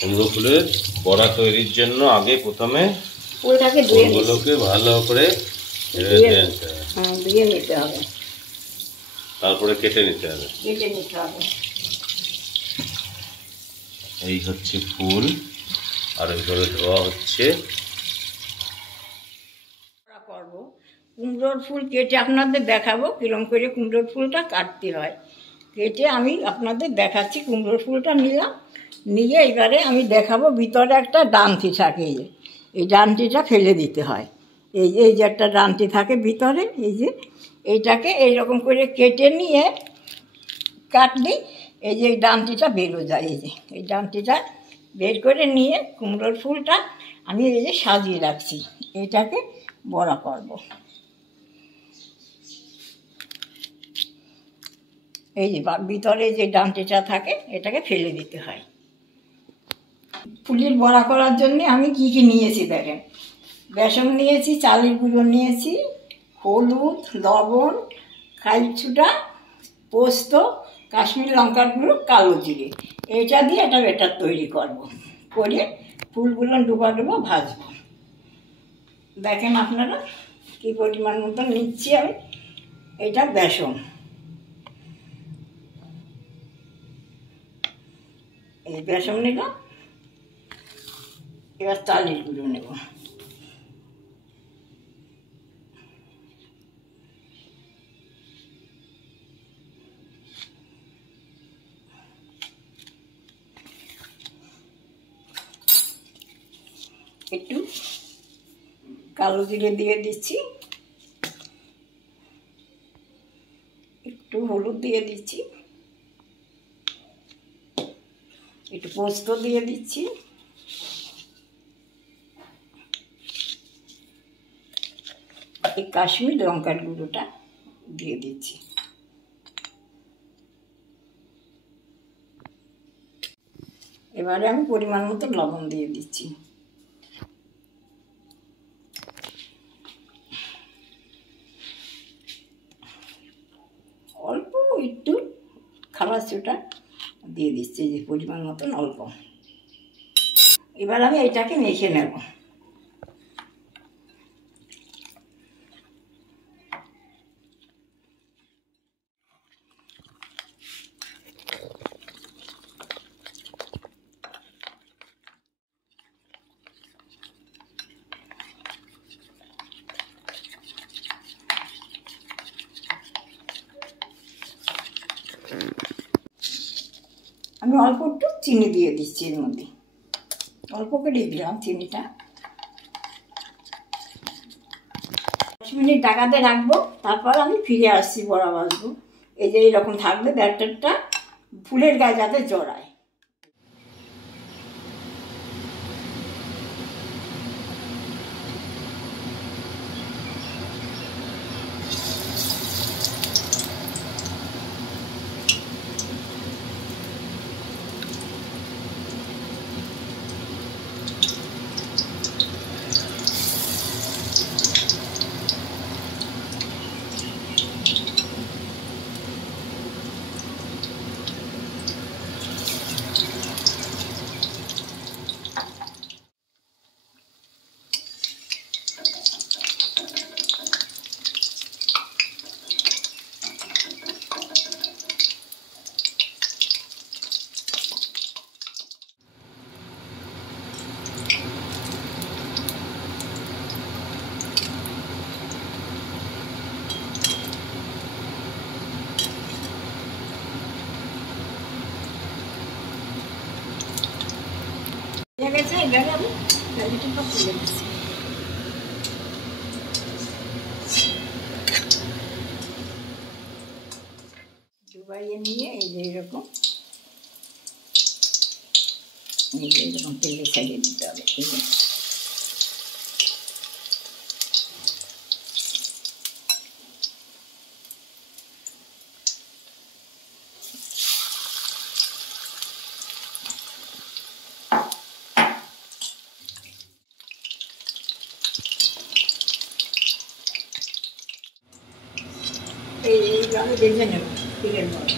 কুমড়ো ফুলের বড়া তৈরির জন্য আগে প্রথমে ফুলটাকে ফুলগুলোকে ভালো করে ধুয়ে নিতে হবে, তারপরে কেটে নিতে হবে। এই হচ্ছে ফুল, আর এইভাবে ধোয়া হচ্ছে। করব কুমড়োর ফুল কেটে আপনাদের দেখাবো কিরম করে কুমড়োর ফুলটা কাটতে হয়। কেটে আমি আপনাদের দেখাচ্ছি। কুমড়োর ফুলটা নিলাম, নিয়ে এবারে আমি দেখাবো। ভিতরে একটা ডান্টি থাকে, এই ডান্টিটা ফেলে দিতে হয়। এই যে একটা ডান্টি থাকে ভিতরে, এই যে এইটাকে এইরকম করে কেটে নিয়ে কাটলি এই যে এই ডান্টিটা বেরো যায়। এই ডান্টিটা বের করে নিয়ে কুমড়োর ফুলটা আমি এই যে সাজিয়ে রাখছি। এটাকে বড়া করব। এই যে ভিতরে যে ডান্টিটা থাকে এটাকে ফেলে দিতে হয়। ফুলের বড়া করার জন্যে আমি কি কি নিয়েছি দেখেন। বেসন নিয়েছি, চালের গুঁড়ো নিয়েছি, হলুদ, লবণ, কাইছুটা, পোস্ত, কাশ্মীরি লঙ্কার গুঁড়ো, কালো জিরে। এটা দিয়ে একটা ব্যাটার তৈরি করব। করে ফুলগুলো ডুবা ডুবা ভাজবো। দেখেন আপনারা কি পরিমাণ মতো নিচ্ছি আমি। এটা বেসন, এই বেসন নিলাম। এবার চালের গুঁড়ো নেব, একটু কালো জিরে দিয়ে দিচ্ছি, একটু হলুদ দিয়ে দিচ্ছি, একটু পোস্ত দিয়ে দিচ্ছি, এই কাশ্মীরি লঙ্কার গুঁড়োটা দিয়ে দিচ্ছি। এবারে আমি পরিমাণ মতো লবণ দিয়ে দিচ্ছি। অল্প একটু খাবার সোডা দিয়ে দিচ্ছি, যে পরিমাণ মতন অল্প। এবার আমি এটাকে মেখে নেব। আমি অল্প একটু চিনি দিয়ে দিচ্ছি এর মধ্যে, অল্প করে দিলাম চিনিটা। 10 মিনিট ঢাকাতে রাখবো, তারপর আমি ফিরে আসছি বড়া ভাজবো। এই যে এইরকম থাকবে ব্যাটারটা, ফুলের গায়ে যাতে জড়ায়। গেছে, এবারে আমি ভেজিটেবল তুলে দিচ্ছি। ডুবাইয়ে নিয়ে এই যে এরকম তেলে ছাড়িয়ে দিতে হবে। ঠিক আছে, এইভাবে ভেজে নেব ফুলের মতো।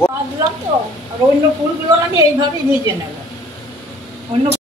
বাঁধলাম তো, আর অন্য ফুলগুলো আমি এইভাবেই ভেজে নেব। অন্য